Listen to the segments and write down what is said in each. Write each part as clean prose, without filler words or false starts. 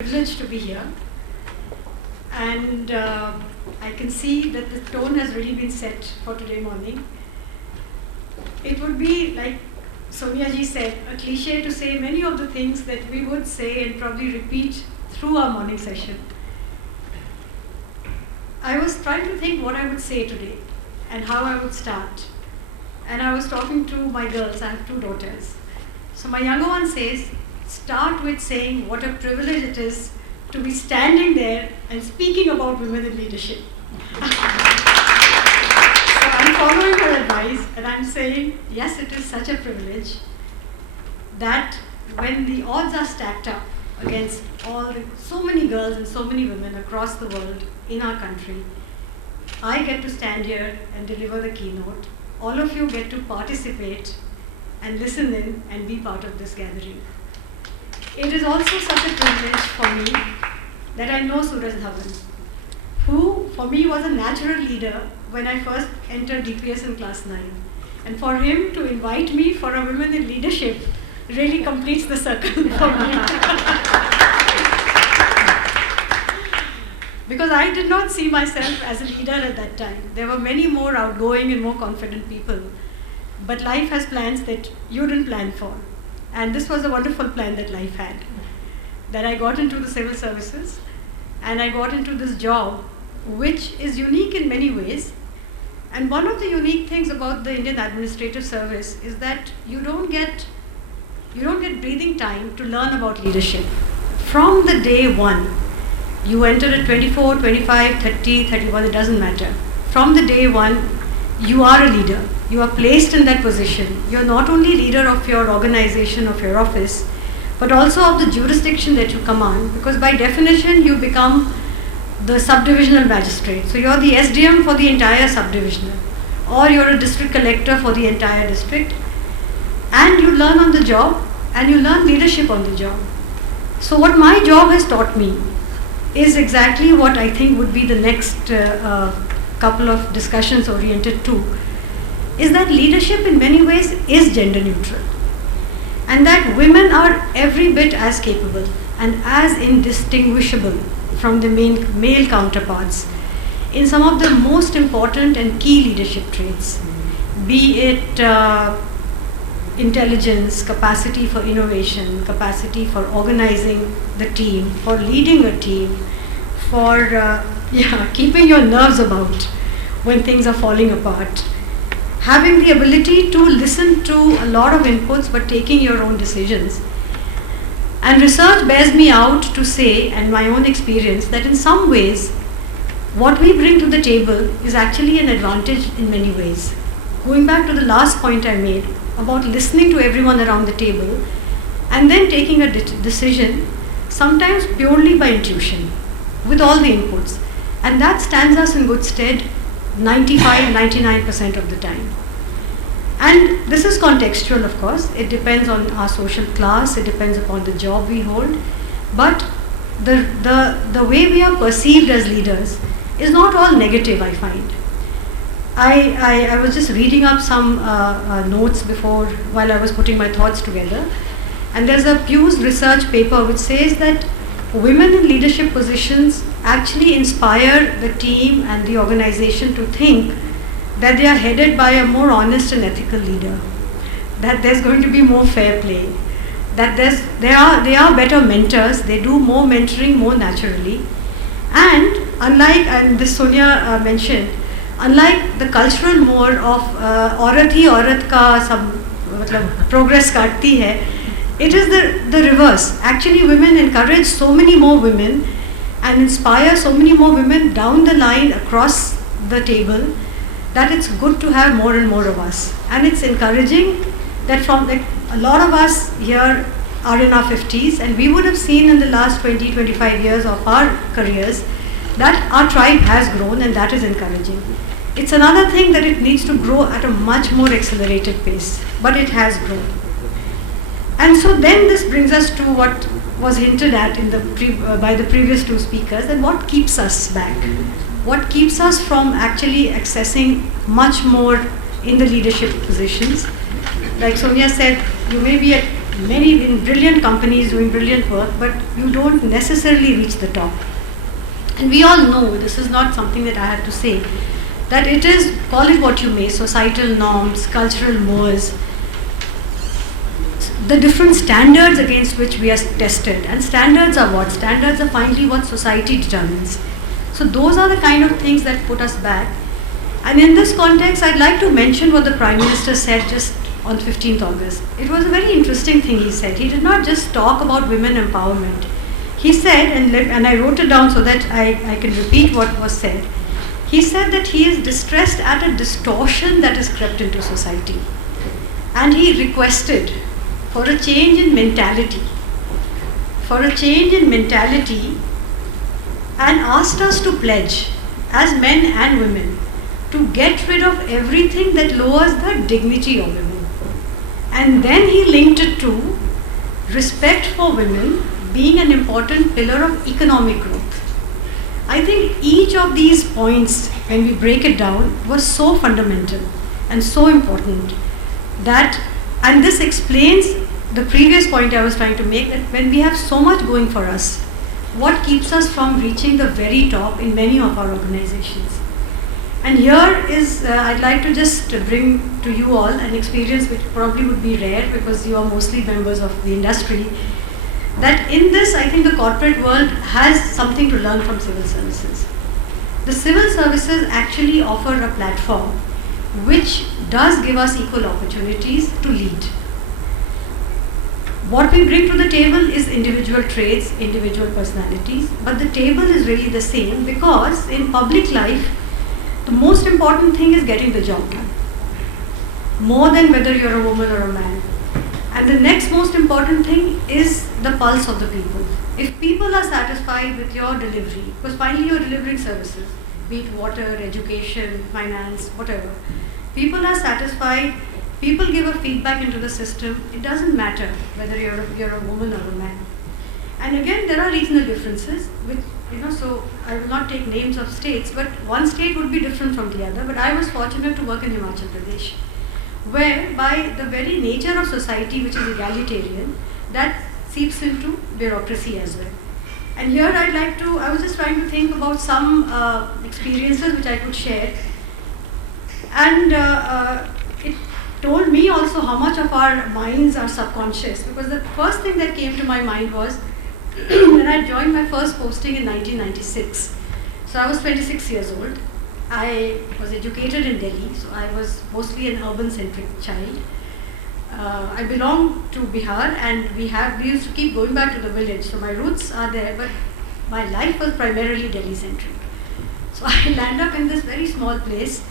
Privileged to be here, and I can see that the tone has really been set for today morning. It would be, like Sonia ji said, a cliche to say many of the things that we would say and probably repeat through our morning session. I was trying to think what I would say today and how I would start. And I was talking to my girls. I have two daughters. So my younger one says, start with saying what a privilege it is to be standing there and speaking about women in leadership. So I'm following her advice and I'm saying, yes, it is such a privilege that when the odds are stacked up against so many girls and so many women across the world in our country, I get to stand here and deliver the keynote. All of you get to participate and listen in and be part of this gathering. It is also such a privilege for me that I know Suraj Dhawan, who for me was a natural leader when I first entered DPS in class 9. And for him to invite me for a Women in Leadership really completes the circle for me. Because I did not see myself as a leader at that time. There were many more outgoing and more confident people. But life has plans that you didn't plan for. And this was a wonderful plan that life had. That I got into the civil services and I got into this job, which is unique in many ways. And one of the unique things about the Indian Administrative Service is that you don't get breathing time to learn about leadership. From the day one, you enter at 24, 25, 30, 31, it doesn't matter. From the day one, you are a leader. You are placed in that position. You are not only leader of your organization, of your office, but also of the jurisdiction that you command, because by definition you become the subdivisional magistrate. So you are the SDM for the entire subdivisional, or you are a district collector for the entire district, and you learn on the job and you learn leadership on the job. So what my job has taught me is exactly what I think would be the next couple of discussions oriented to, is that leadership in many ways is gender neutral, and that women are every bit as capable and as indistinguishable from the male counterparts in some of the most important and key leadership traits, be it intelligence, capacity for innovation, capacity for organizing the team, for leading a team, for keeping your nerves about when things are falling apart, having the ability to listen to a lot of inputs but taking your own decisions. And research bears me out to say, and my own experience, that in some ways what we bring to the table is actually an advantage in many ways. Going back to the last point I made about listening to everyone around the table and then taking a decision, sometimes purely by intuition, with all the inputs. And that stands us in good stead 95-99% of the time. And this is contextual, of course. It depends on our social class, it depends upon the job we hold, but the way we are perceived as leaders is not all negative, I find. I was just reading up some notes while I was putting my thoughts together, and there's a Pew's research paper which says that women in leadership positions actually inspire the team and the organization to think that they are headed by a more honest and ethical leader, that there's going to be more fair play, that they are better mentors, they do more mentoring more naturally, and and this Sonia mentioned, unlike the cultural mode of औरत ही औरत का सब progress काटती है, it is the reverse. Actually, women encourage so many more women and inspire so many more women down the line across the table, that it's good to have more and more of us. And it's encouraging that a lot of us here are in our 50s, and we would have seen in the last 20-25 years of our careers that our tribe has grown, and that is encouraging. It's another thing that it needs to grow at a much more accelerated pace, but it has grown. And so then this brings us to what was hinted at by the previous two speakers, and what keeps us back. What keeps us from actually accessing much more in the leadership positions. Like Sonia said, you may be at many in brilliant companies doing brilliant work, but you don't necessarily reach the top. And we all know, this is not something that I have to say, that it is, call it what you may, societal norms, cultural mores, the different standards against which we are tested. And standards are what? Standards are finally what society determines. So those are the kind of things that put us back. And in this context, I'd like to mention what the Prime Minister said just on 15th August. It was a very interesting thing he said. He did not just talk about women empowerment. He said, and I wrote it down so that I can repeat what was said. He said that he is distressed at a distortion that has crept into society. And he requested for a change in mentality. For a change in mentality, and asked us to pledge, as men and women, to get rid of everything that lowers the dignity of women. And then he linked it to respect for women being an important pillar of economic growth. I think each of these points, when we break it down, was so fundamental and so important that, and this explains the previous point I was trying to make, that when we have so much going for us, what keeps us from reaching the very top in many of our organizations? And here is, I'd like to just bring to you all an experience which probably would be rare because you are mostly members of the industry, that in this, I think the corporate world has something to learn from civil services. The civil services actually offer a platform which does give us equal opportunities to lead. What we bring to the table is individual traits, individual personalities, but the table is really the same because in public life, the most important thing is getting the job done, more than whether you're a woman or a man. And the next most important thing is the pulse of the people. If people are satisfied with your delivery, because finally you're delivering services, be it water, education, finance, whatever, people are satisfied, people give a feedback into the system, it doesn't matter whether you're a woman or a man. And again, there are regional differences, which, so I will not take names of states, but one state would be different from the other. But I was fortunate to work in Himachal Pradesh, where by the very nature of society, which is egalitarian, that seeps into bureaucracy as well. And here I was just trying to think about some experiences which I could share. And it told me also how much of our minds are subconscious, because the first thing that came to my mind was when I joined my first posting in 1996. So I was 26 years old. I was educated in Delhi, so I was mostly an urban-centric child. I belong to Bihar, and we used to keep going back to the village. So my roots are there, but my life was primarily Delhi-centric. So I landed up in this very small place.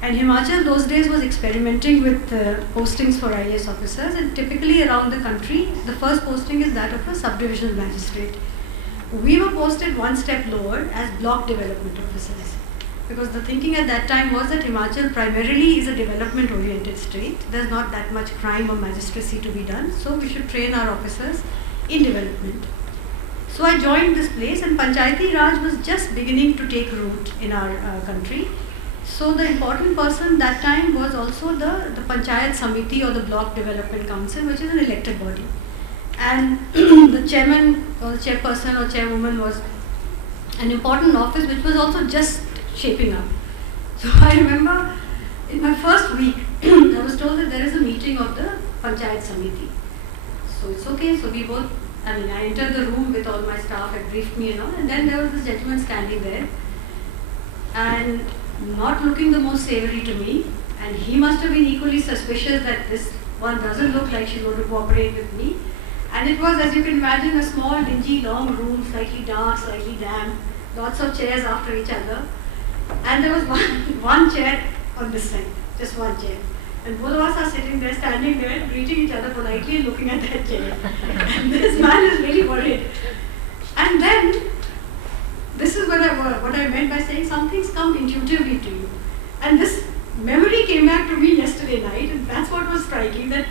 And Himachal those days was experimenting with postings for IAS officers, and typically around the country, the first posting is that of a subdivisional magistrate. We were posted one step lower as block development officers, because the thinking at that time was that Himachal primarily is a development-oriented state. There's not that much crime or magistracy to be done, so we should train our officers in development. So I joined this place, and Panchayati Raj was just beginning to take root in our country. So the important person that time was also the Panchayat Samiti, or the Block Development Council, which is an elected body. And the chairman or chairperson or chairwoman was an important office which was also just shaping up. So I remember in my first week, I was told that there is a meeting of the Panchayat Samiti. So it's okay, so we both, I entered the room with all my staff, had briefed me and all, and then there was this gentleman standing there, and not looking the most savory to me, and he must have been equally suspicious that this one doesn't look like she's going to cooperate with me. And it was, as you can imagine, a small, dingy, long room, slightly dark, slightly damp, lots of chairs after each other. And there was one chair on this side, just one chair. And both of us are sitting there, standing there, greeting each other politely and looking at that chair. And this man is really worried. And then, this is what I meant by saying some things come intuitively to you. And this memory came back to me yesterday night, and that's what was striking, that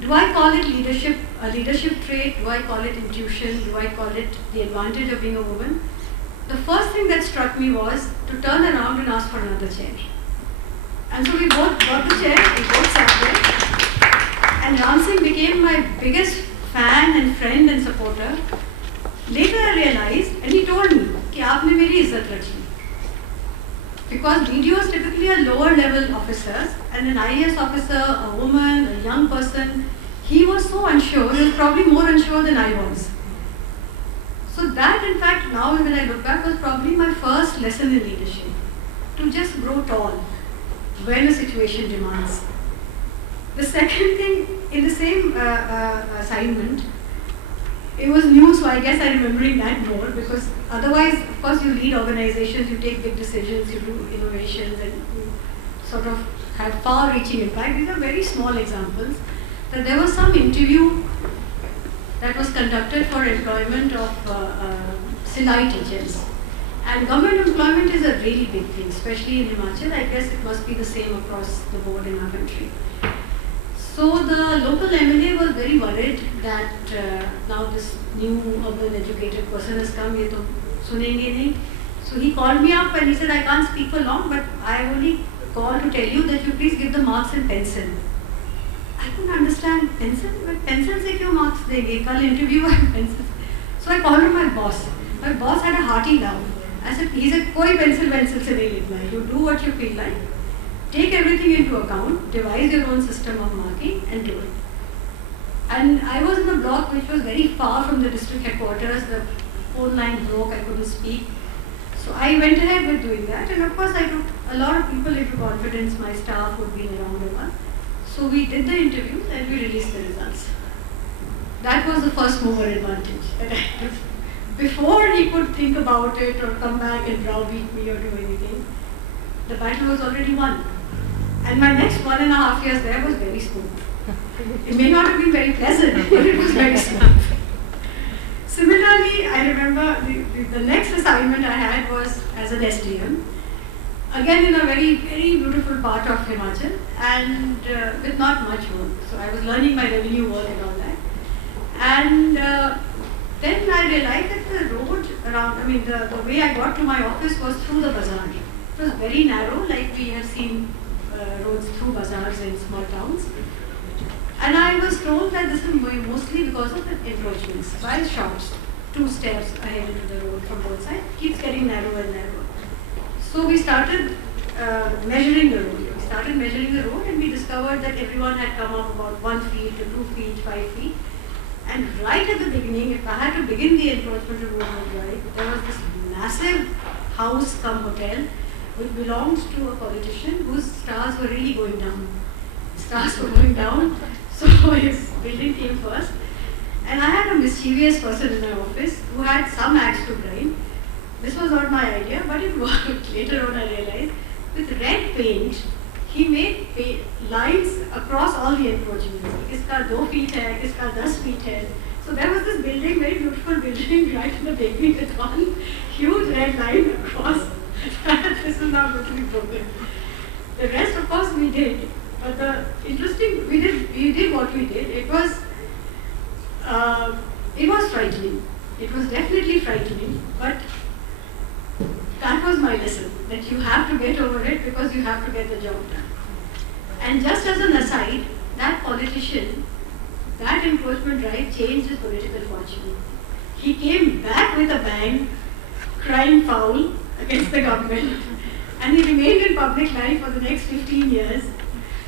do I call it leadership, a leadership trait? Do I call it intuition? Do I call it the advantage of being a woman? The first thing that struck me was to turn around and ask for another chair. And so we both got the chair, we both sat there. And Ram Singh became my biggest fan and friend and supporter. Later I realized, and he told me, कि आपने मेरी इज्जत रखी. Because BDOs typically are lower level officers, and an IAS officer, a woman, a young person, he was so unsure, he was probably more unsure than I was. So that, in fact, now when I look back, was probably my first lesson in leadership. To just grow tall when a situation demands. The second thing, in the same assignment, it was new, so I guess I'm remembering that more, because otherwise, of course, you lead organizations, you take big decisions, you do innovations, and you sort of have far-reaching impact. These are very small examples. That there was some interview that was conducted for employment of Silai teachers. And government employment is a really big thing, especially in Himachal. I guess it must be the same across the board in our country. So the local MLA was very worried that now this new urban educated person has come, ye to sunenge nahi. So he called me up and he said, I can't speak for long, but I only called to tell you that you please give the marks in pencil. I couldn't understand pencil, but pencil se kyun marks denge? Kal interview and pencil. So I called my boss. My boss had a hearty laugh. I said, he said, koi pencil se nahi likhna hai. You do what you feel like. Take everything into account, devise your own system of marking and do it. And I was in a block which was very far from the district headquarters. The phone line broke, I couldn't speak. So I went ahead with doing that, and of course I took a lot of people into confidence, my staff who had been around a while. So we did the interviews and we released the results. That was the first mover advantage that I had. Before he could think about it or come back and browbeat me or do anything, the battle was already won. And my next 1.5 years there was very smooth. It may not have been very pleasant, but it was very smooth. Similarly, I remember the next assignment I had was as an SDM. Again in a very, very beautiful part of Himachal, and with not much work. So I was learning my revenue work and all that. And then I realized that the road around, the way I got to my office was through the bazaar. It was very narrow, like we have seen roads through bazaars in small towns. And I was told that this is mostly because of the encroachments by shops, 2 steps ahead into the road from both sides, keeps getting narrower and narrower. So we started measuring the road. We started measuring the road and we discovered that everyone had come up about 1 feet to 2 feet, 5 feet. And right at the beginning, if I had to begin the encroachment of Road Drive, there was this massive house cum hotel which belongs to a politician whose stars were really going down. Stars were going down, so his building came first. And I had a mischievous person in my office who had some axe to grind. This was not my idea, but it worked. Later on I realized, with red paint, he made lines across all the encroachments. Kiska 2 feet hai, kiska 10 feet hai. So there was this building, very beautiful building right in the beginning with one huge red line across. This is now going to be broken. The rest, of course, we did. But the interesting, we did what we did. It was frightening. It was definitely frightening, but that was my lesson, that you have to get over it because you have to get the job done. And just as an aside, that politician, that encroachment drive changed his political fortune. He came back with a bang, crying foul against the government, and he remained in public life for the next 15 years,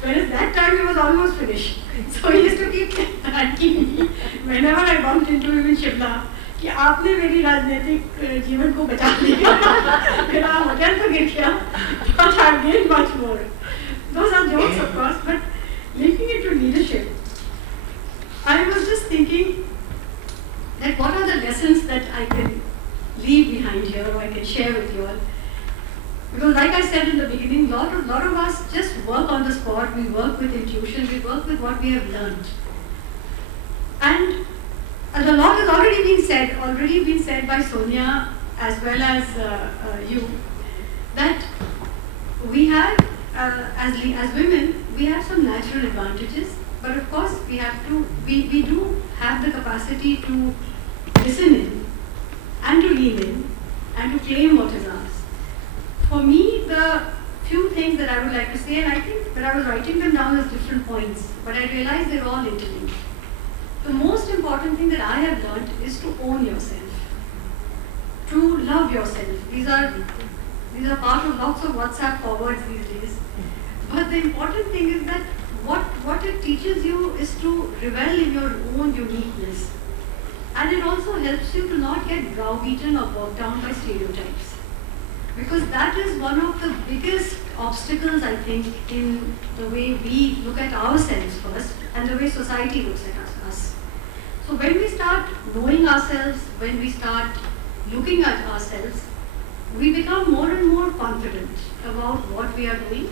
whereas that time he was almost finished. So he used to keep thanking me whenever I bumped into him in Shimla, कि आपने मेरी राजनीतिक जीवन को बचा लिया, मेरा hotel तो गिर गया, but I've gained much more. Those are jokes, of course, but linking it to leadership, I was just thinking that what are the lessons that I can leave behind here or I can share with you all. Because like I said in the beginning, lot of us just work on the spot, we work with intuition, we work with what we have learned. And a lot has already been said by Sonia as well as you, that we have, as women, we have some natural advantages, but of course we do have the capacity to listen in and to lean in and to claim what is ours. For me, the few things that I would like to say, and I think that I was writing them down as different points, but I realized they're all interlinked. The most important thing that I have learned is to own yourself, to love yourself. These are part of lots of WhatsApp forwards these days. But the important thing is that what it teaches you is to revel in your own uniqueness. And it also helps you to not get browbeaten or bogged down by stereotypes. Because that is one of the biggest obstacles, I think, in the way we look at ourselves first and the way society looks at us. So when we start knowing ourselves, when we start looking at ourselves, we become more and more confident about what we are doing,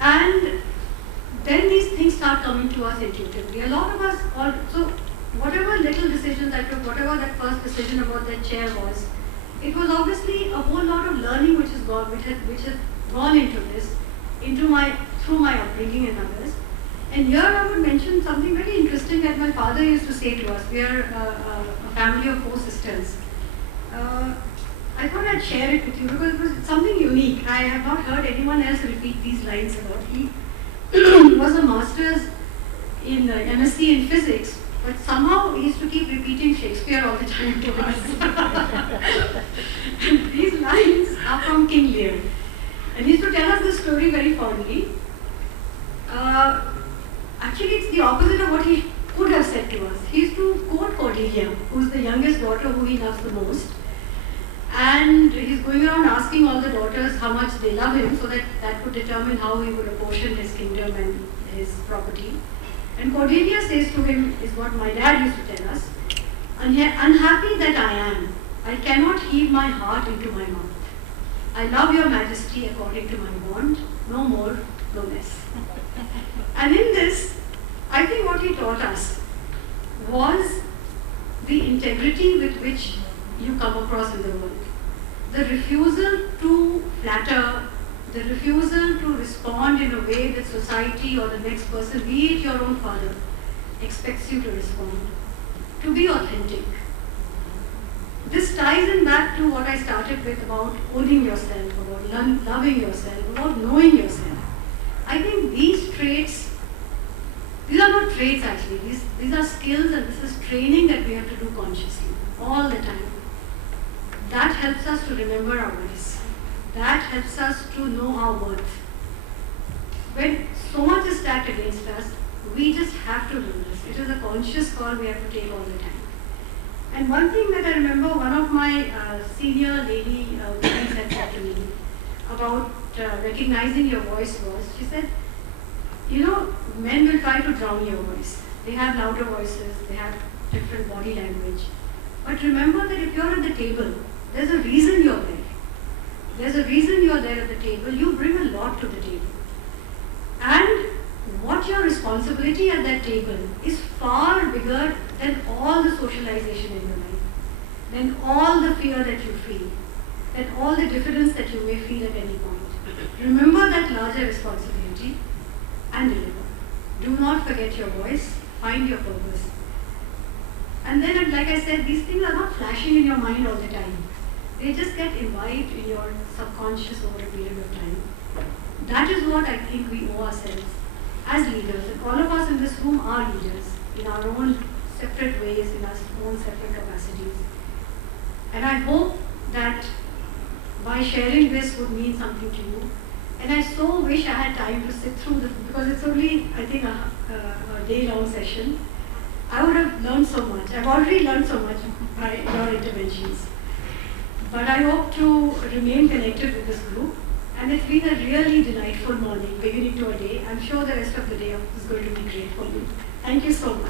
and then these things start coming to us intuitively. A lot of us, so whatever little decisions I took, whatever that first decision about that chair was, it was obviously a whole lot of learning which has gone into this, through my upbringing and others. And here I would mention something very interesting that my father used to say to us. We are a family of 4 sisters. I thought I'd share it with you because it was something unique. I have not heard anyone else repeat these lines about. He was a master's in MSc in physics, but somehow he used to keep repeating Shakespeare all the time to us. And these lines are from King Lear. And he used to tell us this story very fondly. Actually, it's the opposite of what he could have said to us. He used to quote Cordelia, who's the youngest daughter who he loves the most. And he's going around asking all the daughters how much they love him, so that could determine how he would apportion his kingdom and his property. And Cordelia says to him, is what my dad used to tell us, unhappy that I am, I cannot heave my heart into my mouth. I love your majesty according to my bond, no more, no less. And in this, I think what he taught us was the integrity with which you come across in the world. The refusal to flatter, the refusal to respond in a way that society or the next person, be it your own father, expects you to respond. To be authentic. This ties in back to what I started with about owning yourself, about loving yourself, about knowing yourself. I think these traits, these are not traits actually, these are skills, and this is training that we have to do consciously, all the time. That helps us to remember our voice. That helps us to know our worth. When so much is stacked against us, we just have to do this. It is a conscious call we have to take all the time. And one thing that I remember, one of my senior lady ladies had said to me about recognizing your voice was, she said, you know, men will try to drown your voice. They have louder voices, they have different body language. But remember that if you're at the table, there's a reason you're there. There's a reason you're there at the table. You bring a lot to the table. And what your responsibility at that table is far bigger than all the socialization in your life, than all the fear that you feel, than all the diffidence that you may feel at any point. Remember that larger responsibility and deliver. Do not forget your voice. Find your purpose. And then, like I said, these things are not flashing in your mind all the time. They just get imbibed in your subconscious over a period of time. That is what I think we owe ourselves as leaders. And all of us in this room are leaders in our own separate ways, in our own separate capacities. And I hope that by sharing this would mean something to you. And I so wish I had time to sit through this, because it's only, I think, a day-long session. I would have learned so much. I've already learned so much by your interventions. But I hope to remain connected with this group. And it's been a really delightful morning, beginning to a day. I'm sure the rest of the day is going to be great for you. Thank you so much.